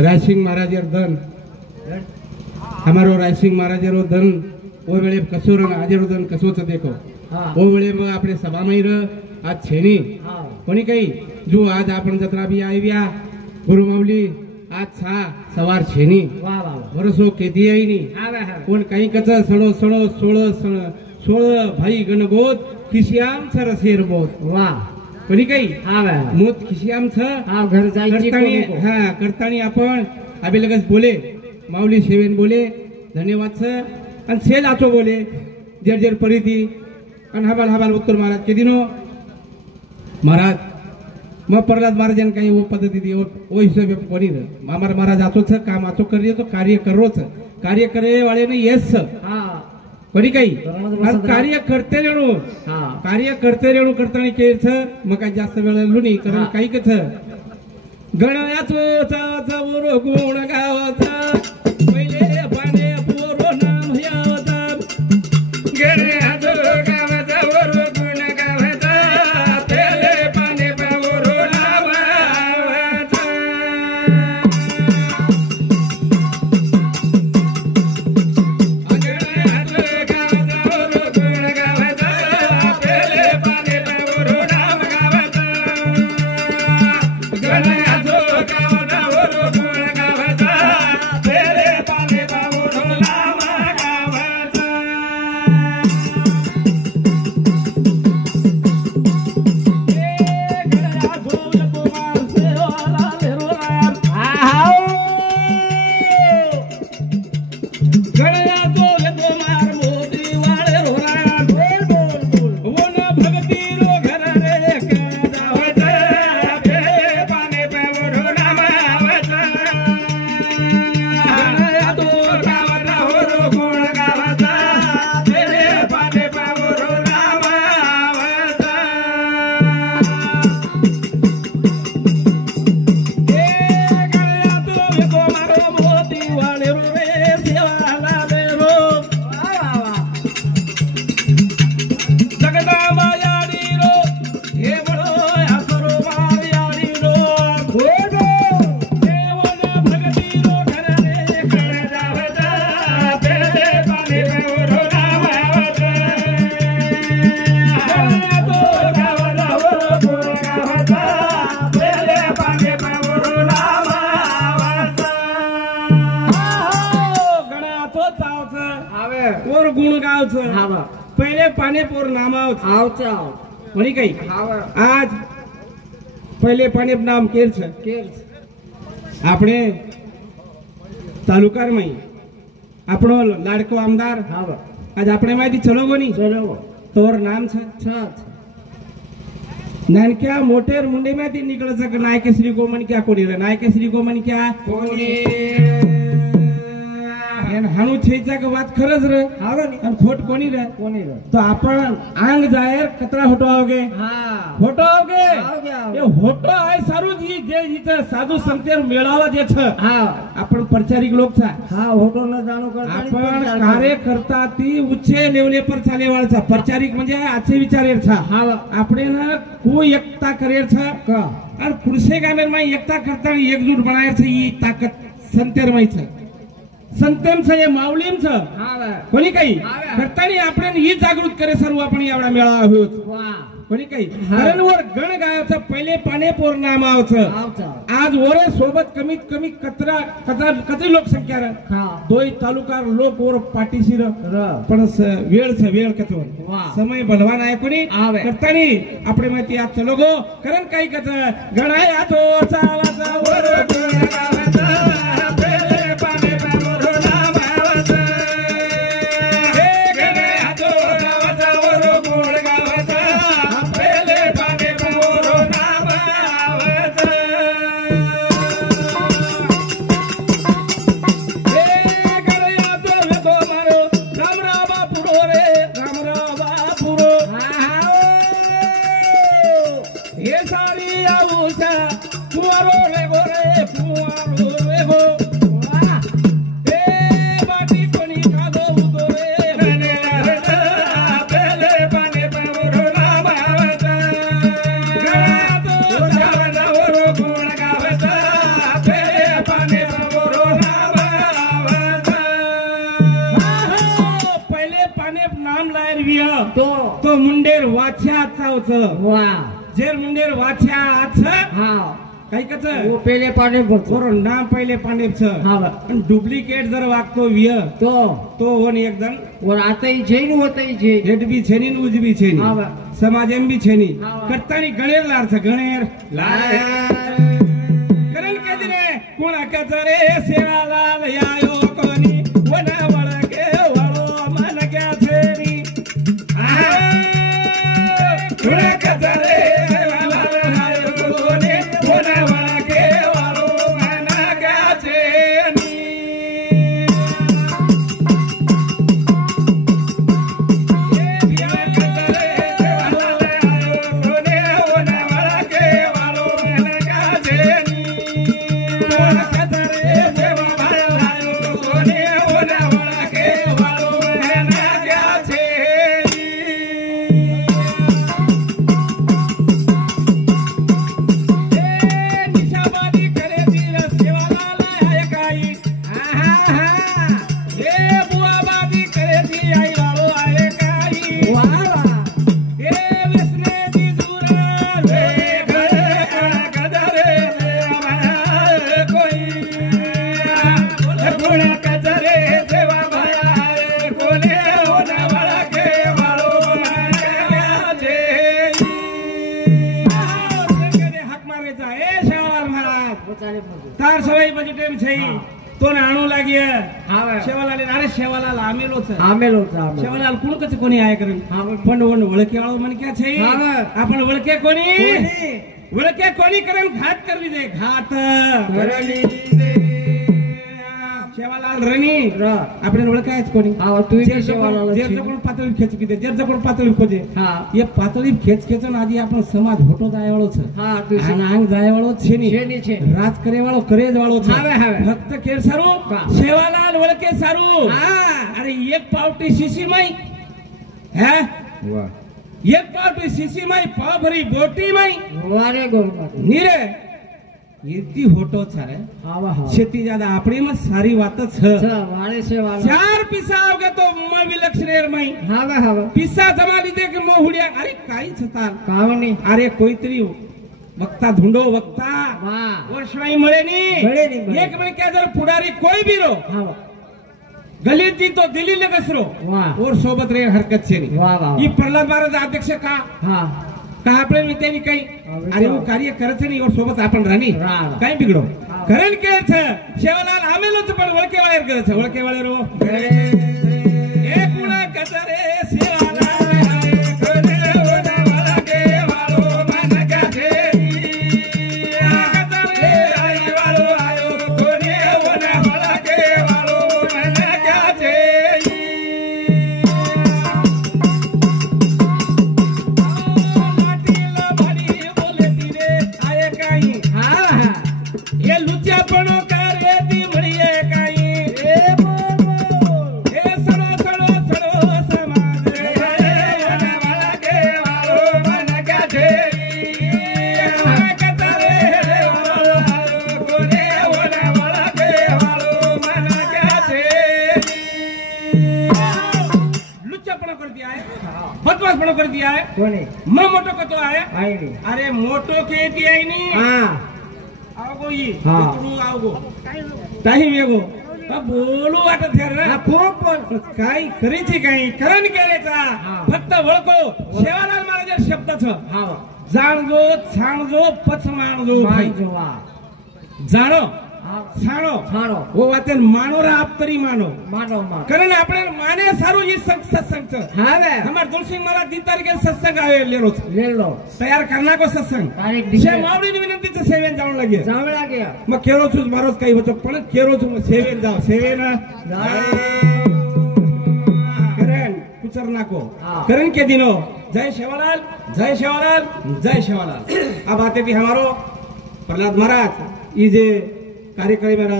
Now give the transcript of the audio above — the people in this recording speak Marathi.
रायसिंग महाराज धन हमारो रायसिंग महाराज रो धन वो वेळे कसोर आज रो धन कसोच देखो वो वेळे मग आपले सभा में आज छेनी कोणी काही जो आज आपण जत्रा भी आव्या गुरु माऊली आज छा सवार छेनी वरसो केदी आई नी कोण काही कच सळो सळो सोळ भाई गणगोत खिसियाम सर शेर बोत वाह कोणी काही मोत खिसियाम छ घर जायची हां करतानी आपण आबे लगेच बोले माऊली सेवेन बोले धन्यवाद छ आणि सेल आचो बोले जर जर परिती आणि हबाल उत्तर महाराज के दिनो महाराज मग प्रहलाद महाराजन काही वो पद्धती दी वो हिशोब कोणी रे मामार महाराज आचो छ काम आचो करियो तो कार्य करो छ कार्य करे वाले ने यस हां कोणी काही कार्य करते रेणू करताना केच मग काय जास्त वेळ लुनी कारण काही कच गणायाचो चा बोरो गुण गावाचा पहिले पाणे पोरो नाम यावता गणायाचो गावाचा बोरो गुण गावाचा पहिले पाणे पोरो नाम यावता पहिले पाने पोर नामाव कोणी काही आज पहिले पाने नाम केर આપણે તાલુકાર માં આપણો લાડકો આમદાર આજ આપણે માહિતી ચલો કોની તોર નામ છે નાનક્યા મોટેર મુંડી માંથી નીકળે છે કે નાયકેશ્રી ગોમન ક્યાં કોની રે નાયકેશ્રી ગોમન ક્યાં કોની એન હાણું છેજા કે વાત ખરજ રે આવે ને અને ખોટ કોની રે તો આપણ આંગ જાહેર કતરા હોટો આવગે હા હોટો આવગે એ હોટો આય સારું જી જે જીતે સાધુ સંતેર મેળાવા જે છે હા આપણ પ્રચારિક લોક છે હા હોટો ન જાણો करता आपण कार्यकर्ता ती उच्च लेवले पर चाले वाळचा प्रचारिक म्हणजे आचे विचारेर छा हा આપણે ना કોઈ એકતા કરેર છે ક અને કુરસે ગામેર માં એકતા કરતા એકજૂટ બનાયેર છે ઈ તાકાત સંતેર માં છે संतेम छे मावलीम छ कोणी काही करतानी आपण ही जागृत करे सर्व आपण एवढा मेळा होत कोणी काही हरणवर गण गायचा पहिले पाने पोर नाम आवच आज ओरे सोबत कमीत कमी कतरी लोकसंख्या रे दोय तालुकार लोक ओर पाटीशीर पण वेळ कतो समय बलवान आहे कोणी करतानी आपण माहिती आज चलो गो कारण काही कच गणाय आतो चावाचा ओर गण गावाचा पहिले पाने छ जेर मुंडेर वाछ्या आछ काही कच वो पहिले पाणी बोलतो और नाम पहिले पाणी छ पण डुप्लिकेट जर वागतो विय तो वन एकदम और आताही जैन होताही जै हेड बी छेनी उज बी छेनी समाज एम बी छेनी करतानी गणेर लार छ गणेर लार करण के दिने कोणा कचरे सेवा लाल यायो कोनी वना वळके वाळो मन क्या छेनी कोणा कचरे तार सवाई बजे टेम छई तो नाणो लागिय शेवालाल अरे शेवालाल आमेलो छ शेवालाल कुण कच कोणी आय करन पण वन वळके वाळो मन क्या छई आपण वळके कोणी करन घात करली दे घात करली दे शेवालाल रणी आपण वळकायच कोणी तू शेवालाल जेर कोण पातळी खेच की दे जेर कोण पातळी खोजे ये पातळी खेच खेचन आधी आपण समाज होटो जाय वाळो छ तू आंग जाय वाळो छेनी छे राज करे वाळो करेज वाळो छ भक्त केर सारू शेवालाल वळके सारू अरे एक पावटी शिशी माई है वाह एक पावटी शिशी माई पाव भरी बोटी माई वारे गोलमा नीरे इतनी होटो छ रे शेती ज्यादा अपनी में सारी बात छ वाले शेवालाल चार पिसा आवगे तो म विलक्षणेर माई पिसा जमा लीधे के म हुडिया अरे काई छता कावनी अरे कोईतरी वक्ता ढूंढो वक्ता और शिवाई मळे नी एक मिनट क्या जर पुडारी कोई भी रो गली थी तो दिल्ली लगसरो और सोबत रे हरकत छे नी ये प्रहलाद महाराज अध्यक्ष का आपण मी त्यांनी काही अरे वो कार्य करत नाही और सोबत आपण राणी काही बिघडो करण के छ शेवालाल आमेलो छ पण वळके वायर करे छ वळके वाळे रो ए कुणा कचरे शेवालाल आए कोने ओना वळके वाळो मन का छे कचरे आई वाळो आयो कोने ओना वळके वाळो मन का छे ये लुच्चापणो करे दी म्हणिये काही ए सडो सडो सडो समाज रे वना वळके वाळो मन का छे कतरे वाळो कोने वना वळके वाळो मन का छे लुच्चापणो करती आहे बदमाशपणो करती आहे कोणी म मोटो कतो आहे अरे मोटो केती आहे नी आवगो ये तू आवगो टाइम येगो बोलू वाटत है रे खूप काय करीची काय करण केरेचा फक्त वळको शेवालाल महाराज शब्द छ जाणजो छाणजो पचमाणजो जाणो छाणो वो वाते मानो रा आप तरी मानो करण આપણે માને સારું ઈ સત્સંગ છે હવે હમાર દુલસિંહ મહારાજ દી તારીખે સત્સંગ આવે લેલો તૈયાર કરના કો સત્સંગ છે માવડી ની વિનંતી છે સેવેન જાણ લાગે મ કેરો છું મારો કઈ વચો પણ કેરો છું સેવેન જાવ સેવેન કરણ कुचर नाको करण के दिनो जय शेवालाल जय शेवालाल जय शेवालाल अब आते भी हमारो प्रहलाद महाराज ये जे कार्यक्रम